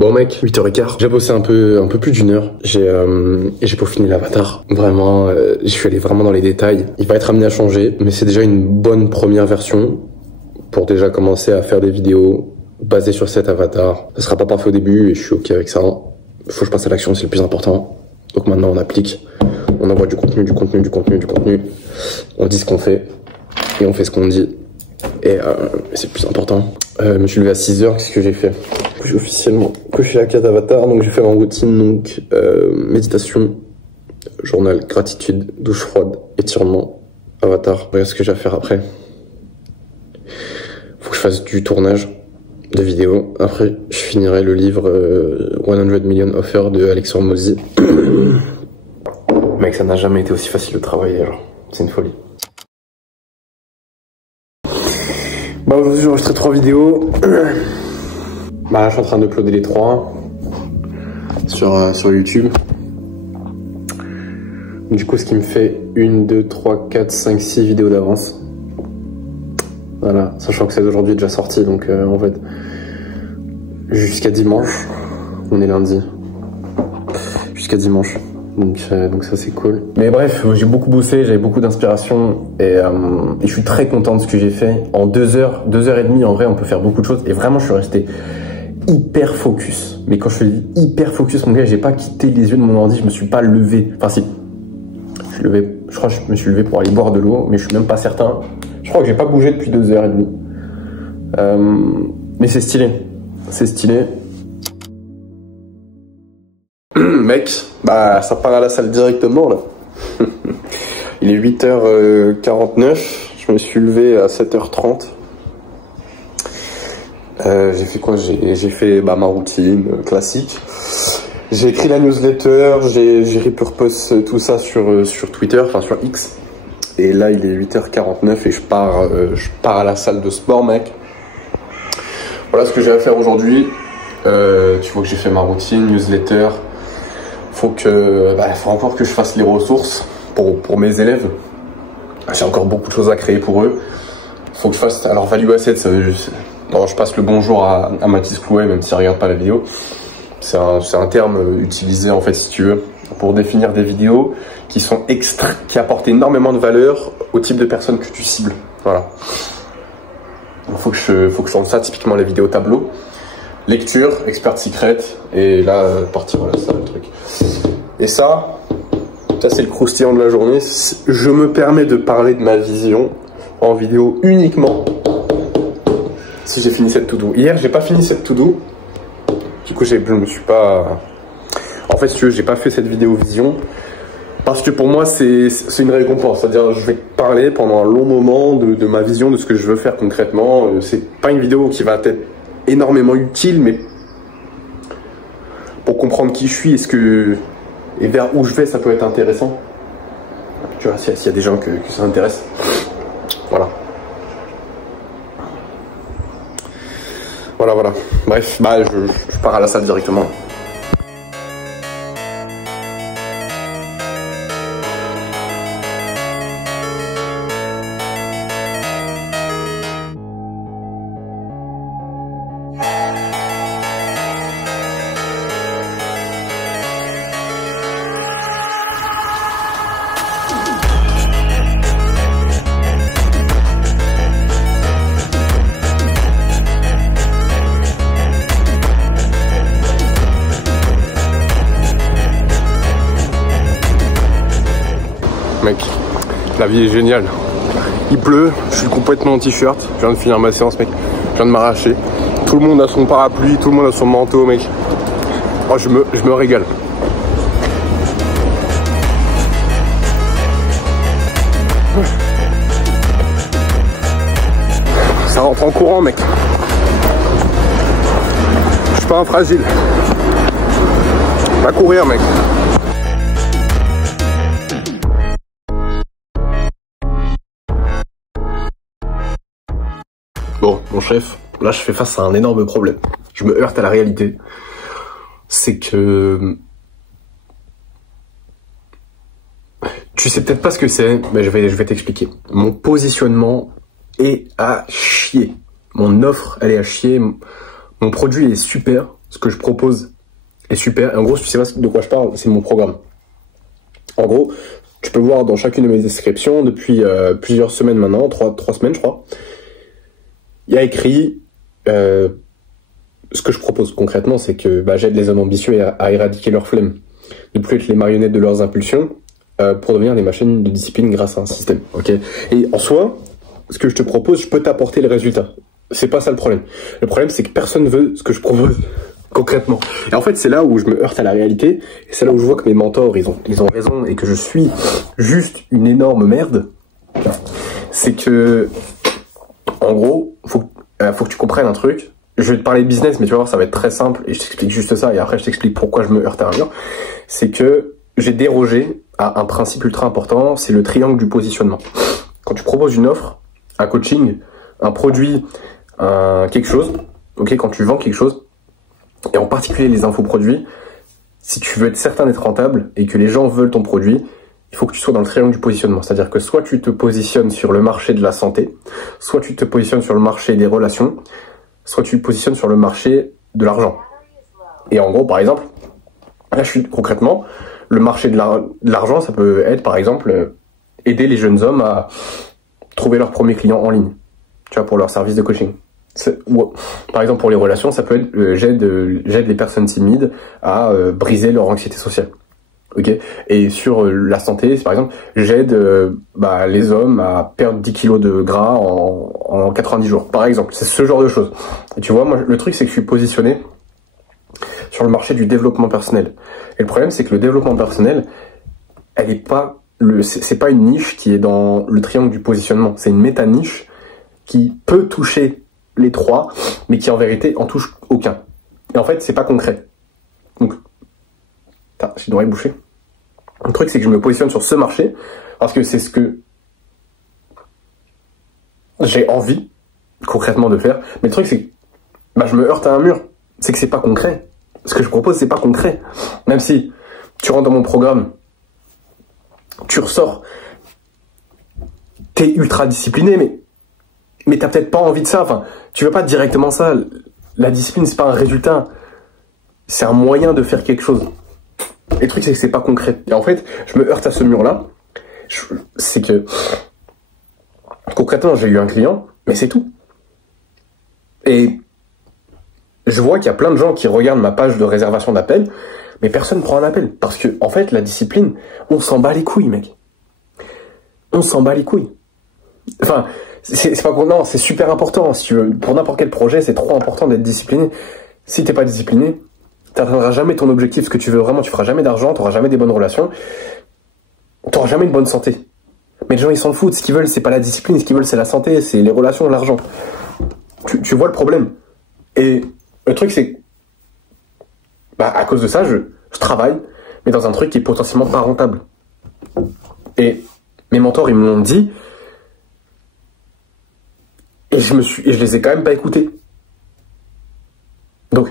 Bon mec, 8h15, j'ai bossé un peu plus d'une heure. J'ai peaufiné l'avatar. Vraiment, je suis allé vraiment dans les détails. Il va être amené à changer, mais c'est déjà une bonne première version pour déjà commencer à faire des vidéos basées sur cet avatar. Ça sera pas parfait au début et je suis ok avec ça. Faut que je passe à l'action, c'est le plus important. Donc maintenant on applique, on envoie du contenu. On dit ce qu'on fait et on fait ce qu'on dit. Et c'est le plus important. Je me suis levé à 6h, qu'est-ce que j'ai fait? J'ai officiellement coché la case avatar, donc j'ai fait ma routine, donc méditation, journal, gratitude, douche froide, étirement, avatar. Regarde ce que j'ai à faire après. Faut que je fasse du tournage de vidéos. Après, je finirai le livre 100 Million Offers de Alex Hormozy. Mec, ça n'a jamais été aussi facile de travailler, genre. C'est une folie. Bah aujourd'hui j'ai enregistré 3 vidéos. Bah là je suis en train d'uploader les 3 sur YouTube. Du coup ce qui me fait 1, 2, 3, 4, 5, 6 vidéos d'avance. Voilà, sachant que celle d'aujourd'hui est déjà sortie, donc en fait jusqu'à dimanche, on est lundi. Jusqu'à dimanche. Donc ça c'est cool. Mais bref, j'ai beaucoup bossé, j'avais beaucoup d'inspiration et je suis très content de ce que j'ai fait. En 2 heures et demie, en vrai, on peut faire beaucoup de choses. Et vraiment, je suis resté hyper focus. Mais quand je dis hyper focus, mon gars, j'ai pas quitté les yeux de mon ordi, je me suis pas levé. Enfin si, je crois que je me suis levé pour aller boire de l'eau, mais je suis même pas certain. Je crois que j'ai pas bougé depuis 2 heures et demie. Mais c'est stylé. C'est stylé. Mec, bah ça part à la salle directement là. Il est 8h49, je me suis levé à 7h30. J'ai fait quoi? J'ai fait ma routine classique. J'ai écrit la newsletter, j'ai repurpose tout ça sur Twitter, enfin sur X. Et là il est 8h49 et je pars à la salle de sport, mec. Voilà ce que j'ai à faire aujourd'hui. Tu vois que j'ai fait ma routine, newsletter. Faut encore que je fasse les ressources pour mes élèves. J'ai encore beaucoup de choses à créer pour eux. Faut que je fasse. Alors value asset, ça veut juste. Non, je passe le bonjour à Mathis Clouet, même s'il regarde pas la vidéo. C'est un terme utilisé en fait, si tu veux, pour définir des vidéos qui apportent énormément de valeur au type de personnes que tu cibles. Voilà. Faut que je tourne ça, typiquement les vidéos tableau. Lecture, expert secret, et là, partie, voilà, ça le truc. Et ça c'est le croustillant de la journée. Je me permets de parler de ma vision en vidéo uniquement si j'ai fini cette to-do. Hier, j'ai pas fini cette to-do. Du coup, je me suis pas... En fait, si tu veux, j'ai pas fait cette vidéo vision parce que pour moi, c'est une récompense. C'est-à-dire, je vais parler pendant un long moment de ma vision, de ce que je veux faire concrètement. C'est pas une vidéo qui va être énormément utile, mais pour comprendre qui je suis et vers où je vais, ça peut être intéressant. Tu vois, s'il y a des gens que ça intéresse. Voilà. Voilà. Bref, bah je pars à la salle directement. Mec, la vie est géniale. Il pleut, je suis complètement en t-shirt. Je viens de finir ma séance, mec. Je viens de m'arracher. Tout le monde a son parapluie, tout le monde a son manteau, mec. Oh, je me régale. Ça rentre en courant, mec. Je suis pas un fragile. Va courir, mec. Bon, mon chef, là je fais face à un énorme problème. Je me heurte à la réalité. C'est que... Tu sais peut-être pas ce que c'est, mais je vais t'expliquer. Mon positionnement est à chier. Mon offre, elle est à chier. Mon produit est super, ce que je propose est super. Et en gros, si tu sais pas de quoi je parle, c'est mon programme. En gros, tu peux voir dans chacune de mes descriptions, depuis plusieurs semaines maintenant, 3 semaines je crois, il y a écrit ce que je propose concrètement, c'est que j'aide les hommes ambitieux à éradiquer leur flemme, ne plus être les marionnettes de leurs impulsions, pour devenir des machines de discipline grâce à un système. Ok. Et en soi, ce que je te propose, je peux t'apporter les résultats. C'est pas ça le problème. Le problème, c'est que personne veut ce que je propose concrètement. Et en fait, c'est là où je me heurte à la réalité, et c'est là où je vois que mes mentors, ils ont raison, et que je suis juste une énorme merde. C'est que, en gros, faut que tu comprennes un truc. Je vais te parler de business, mais tu vas voir, ça va être très simple, et je t'explique juste ça, et après je t'explique pourquoi je me heurte à un mur. C'est que j'ai dérogé à un principe ultra important, c'est le triangle du positionnement. Quand tu proposes une offre, un coaching, un produit, quelque chose, ok, quand tu vends quelque chose, et en particulier les infoproduits, si tu veux être certain d'être rentable et que les gens veulent ton produit, il faut que tu sois dans le triangle du positionnement. C'est-à-dire que soit tu te positionnes sur le marché de la santé, soit tu te positionnes sur le marché des relations, soit tu te positionnes sur le marché de l'argent. Et en gros, par exemple, là, concrètement, le marché de l'argent, ça peut être, par exemple, aider les jeunes hommes à trouver leurs premiers clients en ligne, tu vois, pour leur service de coaching. Ou, par exemple, pour les relations, ça peut être j'aide les personnes timides à briser leur anxiété sociale. Ok. Et sur la santé, c'est par exemple, j'aide les hommes à perdre 10 kilos de gras en 90 jours. Par exemple, c'est ce genre de choses. Et tu vois, moi, le truc, c'est que je suis positionné sur le marché du développement personnel. Et le problème, c'est que le développement personnel, c'est pas une niche qui est dans le triangle du positionnement. C'est une méta-niche qui peut toucher les trois, mais qui en vérité en touche aucun. Et en fait, c'est pas concret. Donc, j'ai l'oreille bouchée. Le truc, c'est que je me positionne sur ce marché parce que c'est ce que j'ai envie concrètement de faire. Mais le truc, c'est que je me heurte à un mur. C'est que c'est pas concret. Ce que je propose, c'est pas concret. Même si tu rentres dans mon programme, tu ressors, t'es ultra discipliné, mais t'as peut-être pas envie de ça. Enfin, tu veux pas directement ça. La discipline, c'est pas un résultat. C'est un moyen de faire quelque chose. Et le truc, c'est que c'est pas concret. Et en fait, je me heurte à ce mur-là. C'est que, concrètement, j'ai eu un client, mais c'est tout. Et je vois qu'il y a plein de gens qui regardent ma page de réservation d'appel, mais personne prend un appel. Parce que, en fait, la discipline, on s'en bat les couilles, mec. On s'en bat les couilles. Enfin, c'est pas non, c'est super important. Si tu veux, pour n'importe quel projet, c'est trop important d'être discipliné. Si t'es pas discipliné, t'atteindras jamais ton objectif, ce que tu veux vraiment, tu feras jamais d'argent, t'auras jamais des bonnes relations, t'auras jamais une bonne santé. Mais les gens, ils s'en foutent. Ce qu'ils veulent, c'est pas la discipline, ce qu'ils veulent, c'est la santé, c'est les relations, l'argent. Tu vois le problème. Et le truc, c'est à cause de ça, je travaille, mais dans un truc qui est potentiellement pas rentable. Et mes mentors, ils me l'ont dit, et je les ai quand même pas écoutés. Donc,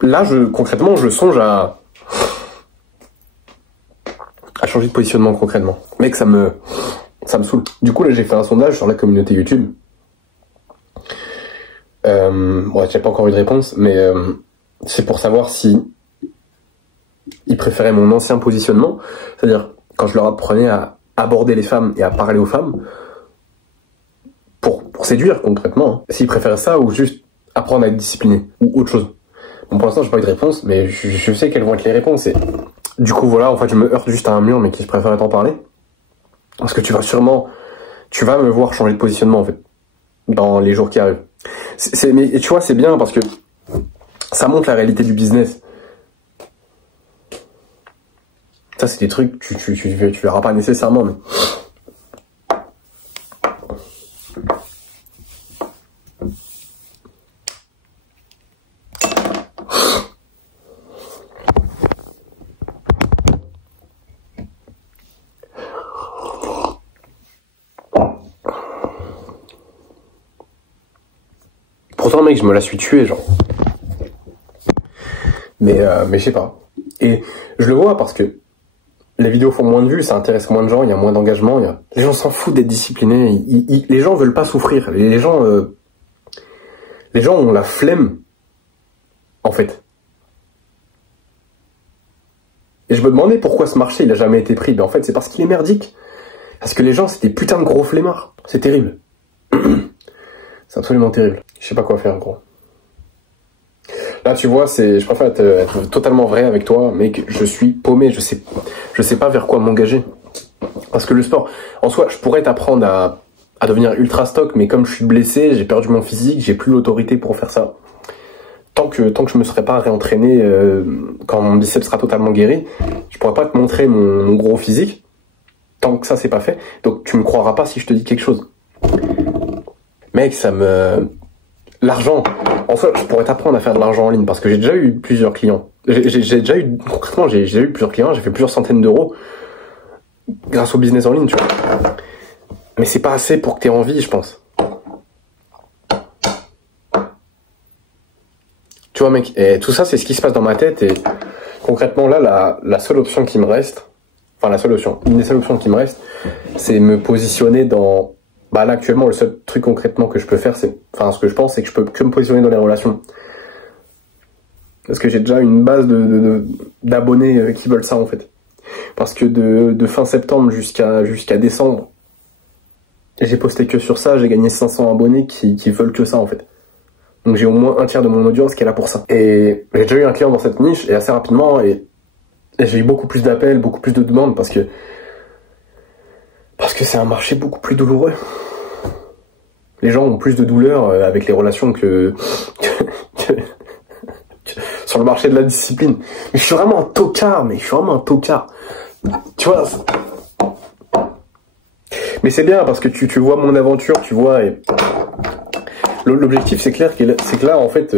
là, concrètement, je songe à changer de positionnement concrètement. Mec, ça me saoule. Du coup, là, j'ai fait un sondage sur la communauté YouTube. J'ai pas encore eu de réponse, mais c'est pour savoir si ils préféraient mon ancien positionnement, c'est-à-dire quand je leur apprenais à aborder les femmes et à parler aux femmes pour séduire concrètement, s'ils préféraient ça ou juste apprendre à être discipliné ou autre chose. Bon, pour l'instant, j'ai pas eu de réponse, mais je sais quelles vont être les réponses. Et du coup, voilà, en fait, je me heurte juste à un mur, mais je préférais t'en parler. Parce que tu vas me voir changer de positionnement, en fait, dans les jours qui arrivent. Mais tu vois, c'est bien parce que ça montre la réalité du business. Ça, c'est des trucs que tu verras pas nécessairement, mais... Pourtant, mec, je me la suis tué, genre. Mais je sais pas. Et je le vois parce que les vidéos font moins de vues, ça intéresse moins de gens, il y a moins d'engagement. Les gens s'en foutent d'être disciplinés. Les gens veulent pas souffrir. Les gens, Les gens ont la flemme, en fait. Et je me demandais pourquoi ce marché, il a jamais été pris. Ben en fait, c'est parce qu'il est merdique. Parce que les gens, c'est des putains de gros flemmards. C'est terrible. C'est absolument terrible. Je sais pas quoi faire, gros. Là, tu vois, je préfère être totalement vrai avec toi, mec. Je suis paumé. Je sais pas vers quoi m'engager. Parce que le sport, en soi, je pourrais t'apprendre à devenir ultra stock, mais comme je suis blessé, j'ai perdu mon physique, j'ai plus l'autorité pour faire ça. Tant que je me serais pas réentraîné quand mon biceps sera totalement guéri, je pourrais pas te montrer mon gros physique. Tant que ça c'est pas fait, donc tu me croiras pas si je te dis quelque chose. Mec, l'argent, en fait, je pourrais t'apprendre à faire de l'argent en ligne parce que j'ai déjà eu plusieurs clients. Concrètement, j'ai eu plusieurs clients, j'ai fait plusieurs centaines d'euros grâce au business en ligne, tu vois. Mais c'est pas assez pour que t'aies envie, je pense. Tu vois, mec, et tout ça, c'est ce qui se passe dans ma tête et concrètement, là, la seule option qui me reste, enfin une des seules options qui me reste, c'est me positionner dans... Bah là, actuellement, le seul truc concrètement que je peux faire, ce que je pense, c'est que je peux que me positionner dans les relations. Parce que j'ai déjà une base d'abonnés qui veulent ça, en fait. Parce que de fin septembre jusqu'à décembre, j'ai posté que sur ça, j'ai gagné 500 abonnés qui veulent que ça, en fait. Donc j'ai au moins un tiers de mon audience qui est là pour ça. Et j'ai déjà eu un client dans cette niche, et assez rapidement, et j'ai eu beaucoup plus d'appels, beaucoup plus de demandes, parce que c'est un marché beaucoup plus douloureux. Les gens ont plus de douleur avec les relations que sur le marché de la discipline. Mais je suis vraiment un tocard, Tu vois. Mais c'est bien parce que tu vois mon aventure, tu vois. Et l'objectif, c'est clair c'est que là, en fait,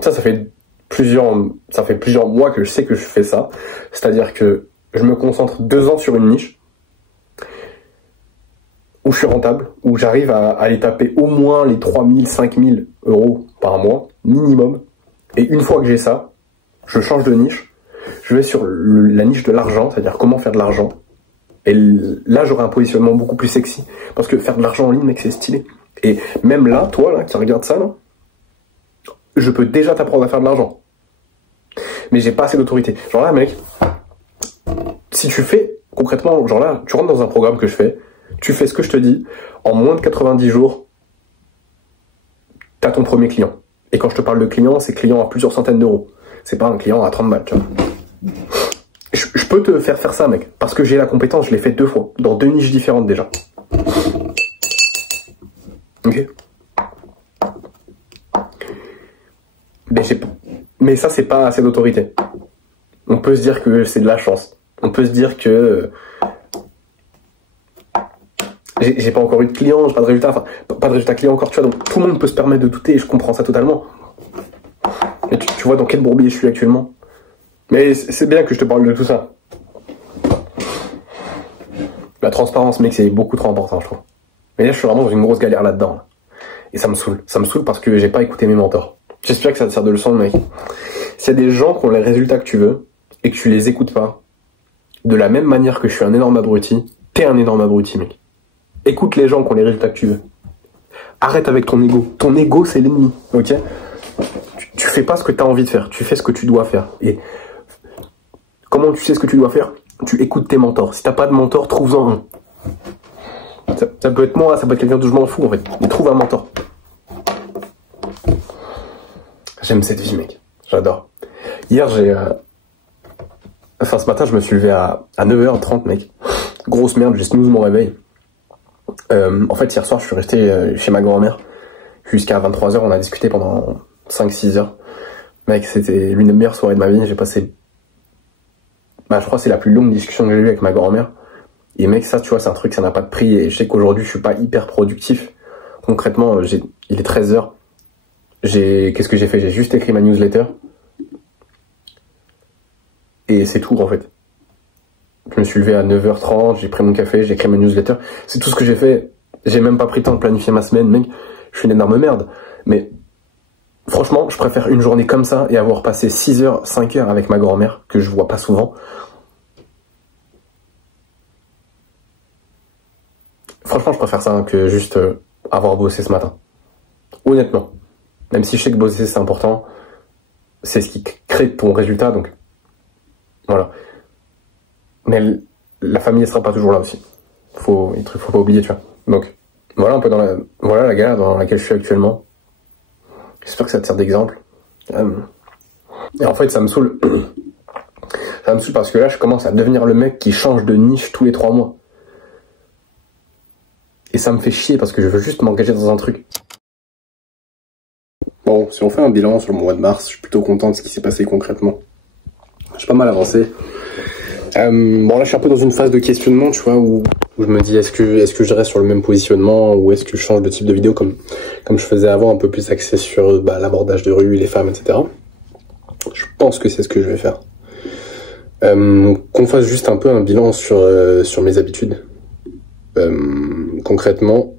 ça fait plusieurs mois que je sais que je fais ça. C'est-à-dire que je me concentre 2 ans sur une niche où je suis rentable, où j'arrive à aller taper au moins les 3000, 5000 euros par mois, minimum. Et une fois que j'ai ça, je change de niche. Je vais sur la niche de l'argent, c'est-à-dire comment faire de l'argent. Et là, j'aurai un positionnement beaucoup plus sexy. Parce que faire de l'argent en ligne, mec, c'est stylé. Et même là, toi, là, qui regarde ça, là, je peux déjà t'apprendre à faire de l'argent. Mais j'ai pas assez d'autorité. Genre là, mec, si tu fais, concrètement, genre là, tu rentres dans un programme que je fais, tu fais ce que je te dis, en moins de 90 jours, t'as ton premier client. Et quand je te parle de client, c'est client à plusieurs centaines d'euros. C'est pas un client à 30 balles, tu vois. Je peux te faire ça, mec, parce que j'ai la compétence, je l'ai fait 2 fois, dans 2 niches différentes déjà. Ok. Mais ça, c'est pas assez d'autorité. On peut se dire que c'est de la chance. On peut se dire que j'ai pas encore eu de client, j'ai pas de résultat, enfin, pas de résultat client encore, tu vois, donc tout le monde peut se permettre de douter et je comprends ça totalement. Et tu vois dans quel bourbier je suis actuellement. Mais c'est bien que je te parle de tout ça. La transparence, mec, c'est beaucoup trop important, je trouve. Mais là, je suis vraiment dans une grosse galère là-dedans. Et ça me saoule. Ça me saoule parce que j'ai pas écouté mes mentors. J'espère que ça te sert de leçon, mec. S'il y a des gens qui ont les résultats que tu veux et que tu les écoutes pas, de la même manière que je suis un énorme abruti, t'es un énorme abruti, mec. Écoute les gens qui ont les résultats que tu veux. Arrête avec ton ego. Ton ego, c'est l'ennemi, ok? Tu fais pas ce que t'as envie de faire. Tu fais ce que tu dois faire. Et comment tu sais ce que tu dois faire? Tu écoutes tes mentors. Si t'as pas de mentor, trouve-en un. Ça peut être moi, ça peut être quelqu'un d'où je m'en fous, en fait. Mais trouve un mentor. J'aime cette vie, mec. J'adore. Hier, ce matin, je me suis levé à 9h30, mec. Grosse merde, j'ai snooze mon réveil. En fait, hier soir, je suis resté chez ma grand-mère. Jusqu'à 23h, on a discuté pendant 5-6 heures. Mec, c'était l'une des meilleures soirées de ma vie. J'ai passé... je crois que c'est la plus longue discussion que j'ai eue avec ma grand-mère. Et mec, ça, tu vois, c'est un truc, ça n'a pas de prix. Et je sais qu'aujourd'hui, je suis pas hyper productif. Concrètement, il est 13h. Qu'est-ce que j'ai fait? J'ai juste écrit ma newsletter. Et c'est tout, en fait. Je me suis levé à 9h30, j'ai pris mon café, j'ai écrit ma newsletter. C'est tout ce que j'ai fait. J'ai même pas pris le temps de planifier ma semaine, mec. Je suis une énorme merde. Mais franchement, je préfère une journée comme ça et avoir passé 6 heures, 5 heures avec ma grand-mère, que je vois pas souvent. Franchement, je préfère ça que juste avoir bossé ce matin. Honnêtement. Même si je sais que bosser c'est important, c'est ce qui crée ton résultat, donc voilà. Mais la famille elle sera pas toujours là aussi. Faut pas oublier, tu vois. Donc voilà un peu voilà la galère dans laquelle je suis actuellement. J'espère que ça te sert d'exemple. Et en fait ça me saoule. Ça me saoule parce que là je commence à devenir le mec qui change de niche tous les 3 mois. Et ça me fait chier parce que je veux juste m'engager dans un truc. Bon, si on fait un bilan sur le mois de mars, je suis plutôt content de ce qui s'est passé concrètement. J'ai pas mal avancé. Bon là je suis un peu dans une phase de questionnement, tu vois, où je me dis est-ce que je reste sur le même positionnement ou est-ce que je change de type de vidéo comme je faisais avant, un peu plus axé sur l'abordage de rue, les femmes, etc. Je pense que c'est ce que je vais faire. Qu'on fasse juste un peu un bilan sur mes habitudes. Concrètement,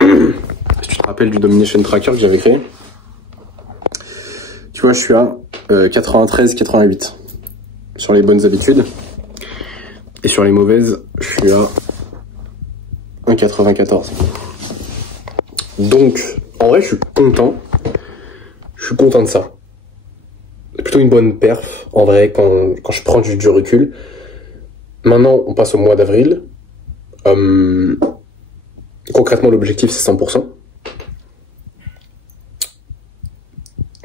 si tu te rappelles du Domination Tracker que j'avais créé, tu vois, je suis à 93-88 sur les bonnes habitudes. Et sur les mauvaises, je suis à 1,94. Donc, en vrai, je suis content. Je suis content de ça. C'est plutôt une bonne perf, en vrai, quand je prends du recul. Maintenant, on passe au mois d'avril. Concrètement, l'objectif, c'est 100%.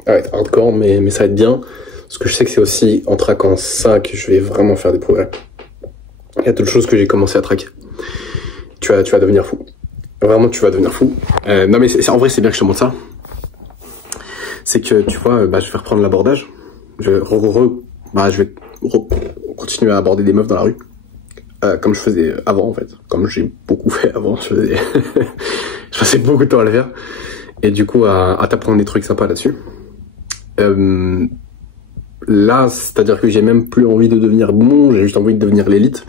Ça va être hardcore, mais ça va être bien. Parce que je sais que c'est aussi en traquant ça que je vais vraiment faire des progrès. Il y a d'autres choses que j'ai commencé à traquer. Tu vas devenir fou. Vraiment, tu vas devenir fou. Non, mais en vrai, c'est bien que je te montre ça. C'est que, tu vois, je vais reprendre l'abordage. Je vais continuer à aborder des meufs dans la rue. Comme je faisais avant, en fait. Comme j'ai beaucoup fait avant. Je passais beaucoup de temps à le faire. Et du coup, à t'apprendre des trucs sympas là-dessus. Là, c'est-à-dire que j'ai même plus envie de devenir bon, j'ai juste envie de devenir l'élite.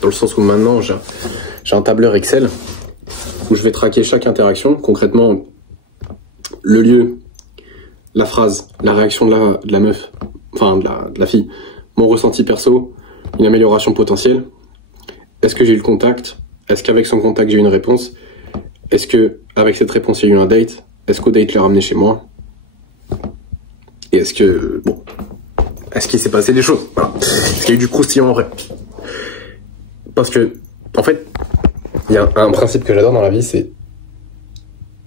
Dans le sens où maintenant, j'ai un tableur Excel où je vais traquer chaque interaction. Concrètement, le lieu, la phrase, la réaction de la meuf, enfin de la fille, mon ressenti perso, une amélioration potentielle. Est-ce que j'ai eu le contact? Est-ce qu'avec son contact, j'ai eu une réponse? Est-ce que avec cette réponse, il y a eu un date? Est-ce qu'au date, l'a ramené chez moi? Et est-ce qu'il s'est passé des choses? Voilà. Est-ce qu'il y a eu du croustillant en vrai? Parce que, en fait, il y a un principe que j'adore dans la vie, c'est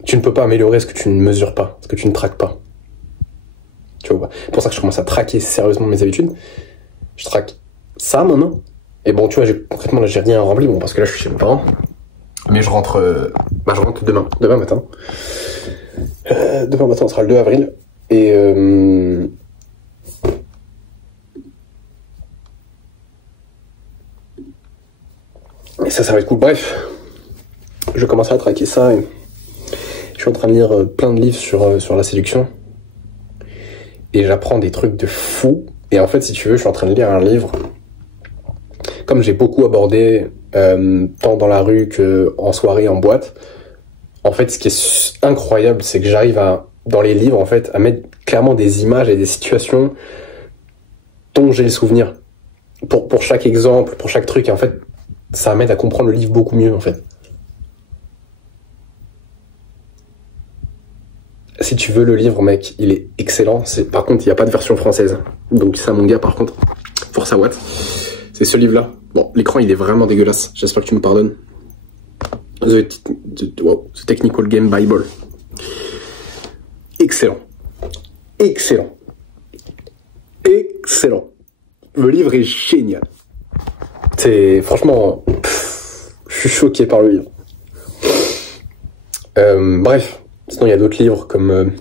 tu ne peux pas améliorer ce que tu ne mesures pas, ce que tu ne traques pas. Tu vois, c'est pour ça que je commence à traquer sérieusement mes habitudes. Je traque ça maintenant. Et bon, tu vois, concrètement, là, j'ai rien rempli, bon, parce que là, je suis chez mes parents. Mais je rentre demain matin. Demain matin, on sera le 2 avril. Et ça va être cool. Bref, je commence à traquer ça. Et je suis en train de lire plein de livres sur la séduction. Et j'apprends des trucs de fou. Et en fait, si tu veux, je suis en train de lire un livre. Comme j'ai beaucoup abordé, tant dans la rue qu'en soirée, en boîte. En fait, ce qui est incroyable, c'est que j'arrive dans les livres, en fait, à mettre clairement des images et des situations dont j'ai le souvenir. Pour chaque exemple, pour chaque truc, et en fait, ça m'aide à comprendre le livre beaucoup mieux, en fait. Si tu veux le livre, mec, il est excellent. Par contre, il n'y a pas de version française. Donc ça, mon gars, par contre, force à Watt. C'est ce livre-là. Bon, l'écran, il est vraiment dégueulasse. J'espère que tu me pardonnes. The Technical Game Bible. Excellent. Excellent. Excellent. Le livre est génial. C'est franchement... je suis choqué par le livre. Bref. Sinon, il y a d'autres livres comme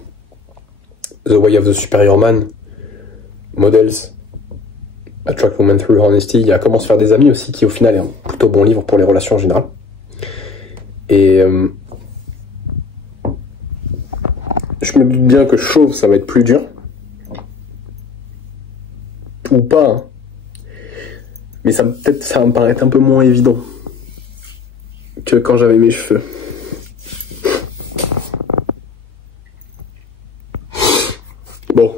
The Way of the Superior Man, Models, Attract Women Through Honesty. Il y a Comment se faire des amis aussi, qui au final est un plutôt bon livre pour les relations en général. Et je me doute bien que Chauve, ça va être plus dur. Ou pas, hein. Mais peut-être ça va me paraître un peu moins évident que quand j'avais mes cheveux. Bon.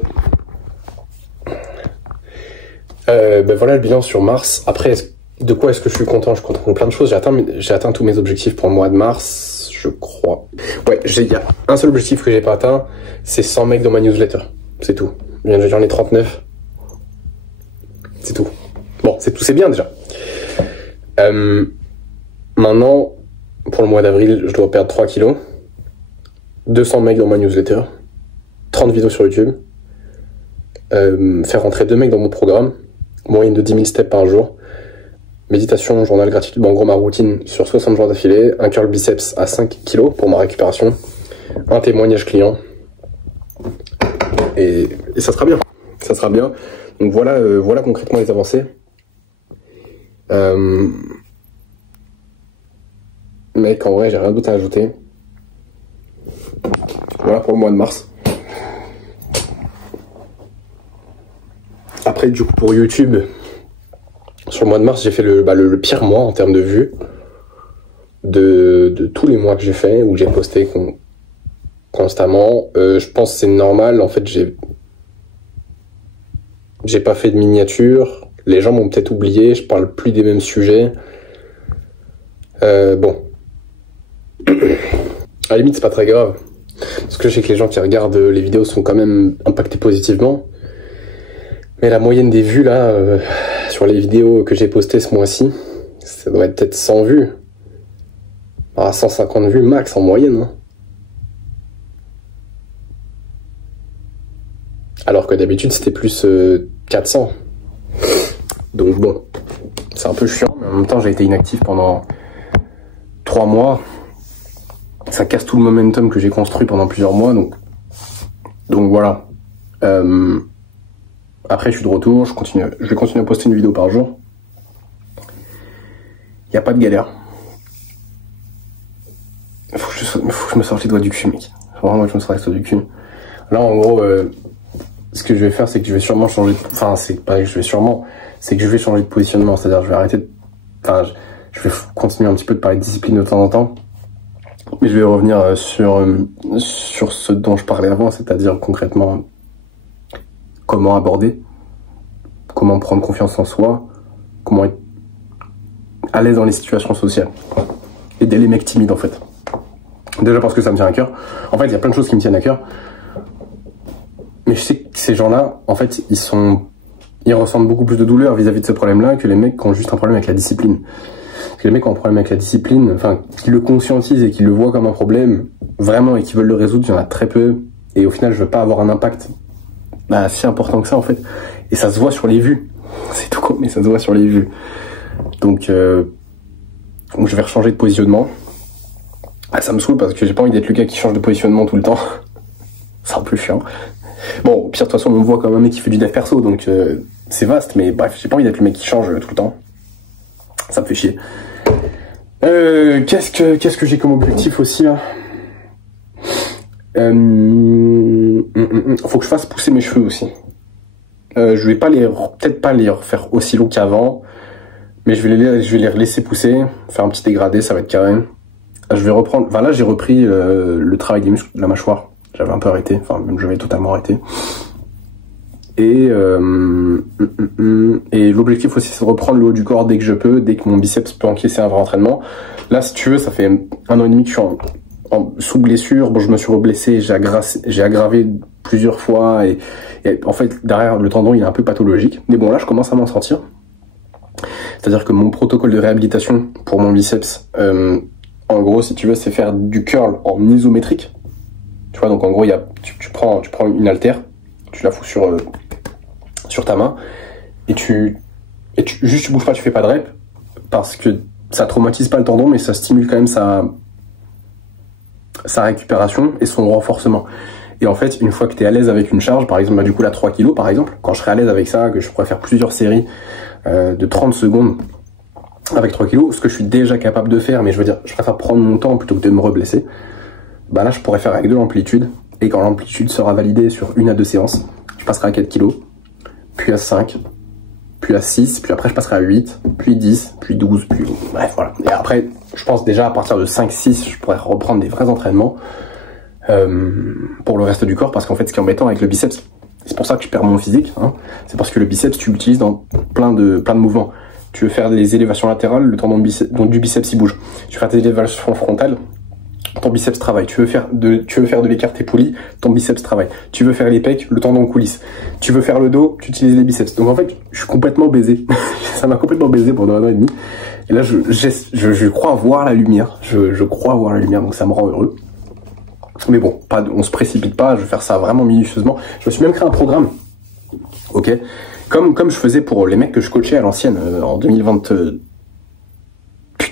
Voilà le bilan sur mars. Après, de quoi est-ce que je suis content? Je suis content de plein de choses. J'ai atteint tous mes objectifs pour le mois de mars, je crois. 3. Ouais, il y a un seul objectif que j'ai pas atteint, c'est 100 mecs dans ma newsletter. C'est tout. J'en ai 39. C'est tout. Bon, c'est tout, c'est bien déjà. Maintenant, pour le mois d'avril, je dois perdre 3 kilos. 200 mecs dans ma newsletter. 30 vidéos sur YouTube. Faire rentrer 2 mecs dans mon programme. Moyenne de 10 000 steps par jour. Méditation, journal, gratitude. Bon, en gros, ma routine sur 60 jours d'affilée. Un curl biceps à 5 kilos pour ma récupération. Un témoignage client. Et ça sera bien. Ça sera bien. Donc voilà, voilà concrètement les avancées. Mec, en vrai, j'ai rien d'autre à ajouter. Voilà pour le mois de mars. Après, du coup, pour YouTube, sur le mois de mars, j'ai fait le pire mois en termes de vues de tous les mois que j'ai fait, où j'ai posté constamment. Je pense que c'est normal. En fait, j'ai pas fait de miniature. Les gens m'ont peut-être oublié. Je parle plus des mêmes sujets. Bon. À la limite, c'est pas très grave. Parce que je sais que les gens qui regardent les vidéos sont quand même impactés positivement. Mais la moyenne des vues, là, sur les vidéos que j'ai postées ce mois-ci, ça doit être peut-être 100 vues. 150 vues max en moyenne. Hein. Alors que d'habitude, c'était plus 400. Donc bon, c'est un peu chiant. Mais en même temps, j'ai été inactif pendant 3 mois. Ça casse tout le momentum que j'ai construit pendant plusieurs mois. Donc voilà. Après, je suis de retour. Je vais continuer à poster une vidéo par jour. Il n'y a pas de galère. Faut que je me sorte les doigts du cul, mec. Faut vraiment que je me sorte les doigts du cul. Là, en gros, ce que je vais faire, c'est que je vais sûrement changer de... Enfin, c'est pas que je vais sûrement... C'est que je vais changer de positionnement. C'est-à-dire, je vais arrêter de... Enfin, je vais continuer un petit peu de parler de discipline de temps en temps. Mais je vais revenir sur ce dont je parlais avant, c'est-à-dire concrètement comment aborder, comment prendre confiance en soi, comment être à l'aise dans les situations sociales. Aider les mecs timides en fait. Déjà parce que ça me tient à cœur. En fait, il y a plein de choses qui me tiennent à cœur. Mais je sais que ces gens-là, en fait, ils ressentent beaucoup plus de douleur vis-à-vis de ce problème-là que les mecs qui ont juste un problème avec la discipline. Parce que les mecs qui ont un problème avec la discipline, enfin, qui le conscientisent et qui le voient comme un problème, vraiment, et qui veulent le résoudre, il y en a très peu. Et au final, je veux pas avoir un impact si important que ça, en fait. Et ça se voit sur les vues. C'est tout con, mais ça se voit sur les vues. Donc je vais rechanger de positionnement. Ça me saoule parce que j'ai pas envie d'être le gars qui change de positionnement tout le temps. C'est un peu chiant. Bon, au pire, de toute façon, on me voit comme un mec qui fait du dev perso, donc c'est vaste, mais bref, j'ai pas envie d'être le mec qui change tout le temps. Ça me fait chier. Qu'est-ce que j'ai comme objectif aussi là? Faut que je fasse pousser mes cheveux aussi. Je vais peut-être pas les refaire aussi longs qu'avant, mais je vais les laisser pousser, faire un petit dégradé, ça va être carré. Je vais reprendre. Enfin là, j'ai repris le travail des muscles de la mâchoire. J'avais un peu arrêté, enfin même j'avais totalement arrêté. Et l'objectif aussi, c'est de reprendre le haut du corps dès que je peux, dès que mon biceps peut encaisser un vrai entraînement. Là, si tu veux, ça fait 1 an et demi que je suis sous blessure. Bon, je me suis reblessé, j'ai aggravé plusieurs fois et en fait, derrière le tendon, il est un peu pathologique. Mais bon, là, je commence à m'en sortir. C'est-à-dire que mon protocole de réhabilitation pour mon biceps, en gros, si tu veux, c'est faire du curl en isométrique. Tu vois, donc en gros, tu prends une haltère, tu la fous sur ta main et tu bouges pas, tu fais pas de rep parce que ça traumatise pas le tendon, mais ça stimule quand même sa récupération et son renforcement. Et en fait, une fois que tu es à l'aise avec une charge, par exemple, du coup là 3 kg par exemple, quand je serai à l'aise avec ça, que je pourrais faire plusieurs séries de 30 secondes avec 3 kg, ce que je suis déjà capable de faire, mais je veux dire, je préfère prendre mon temps plutôt que de me reblesser, bah là je pourrais faire avec de l'amplitude, et quand l'amplitude sera validée sur 1 à 2 séances, je passerai à 4 kg, puis à 5, puis à 6, puis après je passerai à 8, puis 10, puis 12, puis... Bref, voilà. Et après, je pense déjà à partir de 5-6, je pourrais reprendre des vrais entraînements pour le reste du corps, parce qu'en fait, ce qui est embêtant avec le biceps, c'est pour ça que je perds mon physique, hein, c'est parce que le biceps, tu l'utilises dans plein de mouvements. Tu veux faire des élévations latérales, le tendon du biceps il bouge. Tu veux faire des élévations frontales, ton biceps travaille. Tu veux faire de l'écarté poli, ton biceps travaille. Tu veux faire les pecs, le tendon coulisse. Tu veux faire le dos, tu utilises les biceps. Donc en fait, je suis complètement baisé. Ça m'a complètement baisé pendant 1 an et demi. Et là, je crois voir la lumière. Je crois voir la lumière, donc ça me rend heureux. Mais bon, on se précipite pas, je vais faire ça vraiment minutieusement. Je me suis même créé un programme, ok, comme je faisais pour les mecs que je coachais à l'ancienne en 2020,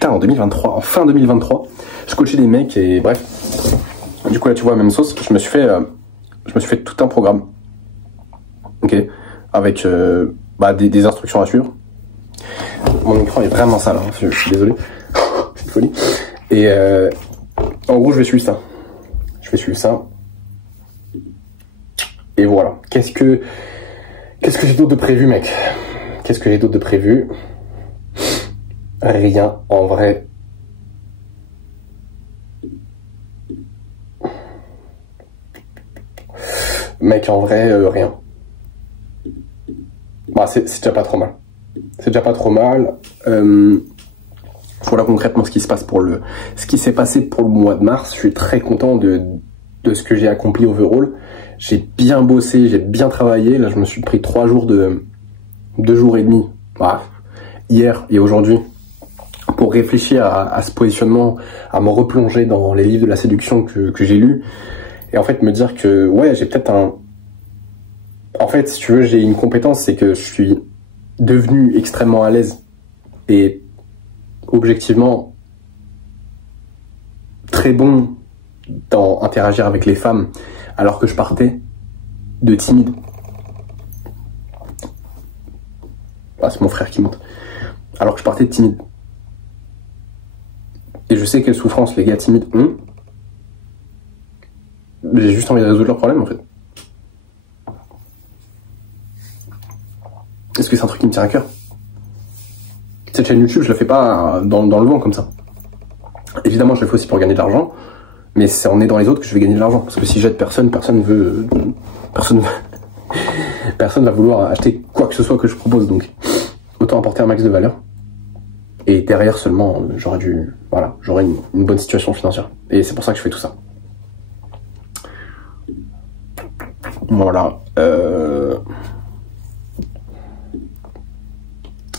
en 2023, en fin 2023, je coachais des mecs et bref. Du coup là tu vois, même sauce, je me suis fait tout un programme, ok, avec des instructions à suivre. Mon écran est vraiment sale, hein, je suis désolé, c'est une folie. Et en gros je vais suivre ça. Et voilà. Qu'est-ce que j'ai d'autre de prévu, mec? Qu'est-ce que j'ai d'autre de prévu? Rien, en vrai. Mec, en vrai, rien. Bah, c'est déjà pas trop mal. C'est déjà pas trop mal. Voilà concrètement ce qui s'est passé pour le mois de mars. Je suis très content de ce que j'ai accompli overall. J'ai bien bossé, j'ai bien travaillé. Là, je me suis pris 2 jours et demi, hier et aujourd'hui, pour réfléchir à ce positionnement, à me replonger dans les livres de la séduction que j'ai lus. Et en fait, me dire que, ouais, j'ai peut-être en fait, si tu veux, j'ai une compétence, c'est que je suis devenu extrêmement à l'aise et objectivement très bon dans interagir avec les femmes, alors que je partais de timide. Ah, c'est mon frère qui monte. Alors que je partais de timide. Et je sais quelle souffrance les gars timides ont. J'ai juste envie de résoudre leurs problèmes en fait. Est-ce que c'est un truc qui me tient à cœur? Cette chaîne YouTube, je la fais pas dans le vent comme ça. Évidemment, je le fais aussi pour gagner de l'argent, mais c'est en aidant les autres que je vais gagner de l'argent. Parce que si j'aide personne, personne va vouloir acheter quoi que ce soit que je propose. Donc, autant apporter un max de valeur. Et derrière seulement, j'aurai une bonne situation financière. Et c'est pour ça que je fais tout ça. Voilà.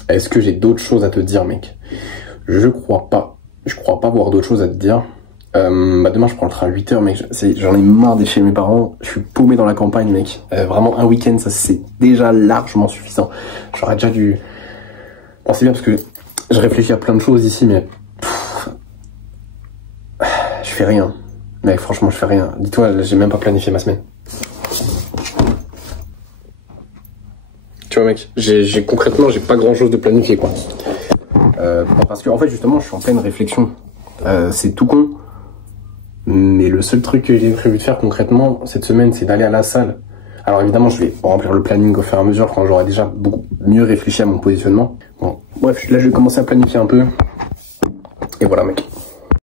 Est-ce que j'ai d'autres choses à te dire, mec? Je crois pas. Je crois pas avoir d'autres choses à te dire. Demain, je prends le train à 8h, mec. J'en ai marre d'être chez mes parents. Je suis paumé dans la campagne, mec. Vraiment, un week-end, ça, c'est déjà largement suffisant. J'aurais déjà dû... Bon, c'est bien parce que je réfléchis à plein de choses ici, mais... je fais rien. Mec, franchement, je fais rien. Dis-toi, j'ai même pas planifié ma semaine. Tu vois, mec, concrètement, j'ai pas grand-chose de planifié, quoi. Parce que, en fait, justement, je suis en pleine réflexion. C'est tout con. Mais le seul truc que j'ai prévu de faire concrètement cette semaine, c'est d'aller à la salle. Alors évidemment, je vais remplir le planning au fur et à mesure quand j'aurai déjà beaucoup mieux réfléchi à mon positionnement. Bon, bref, là, je vais commencer à planifier un peu. Et voilà, mec.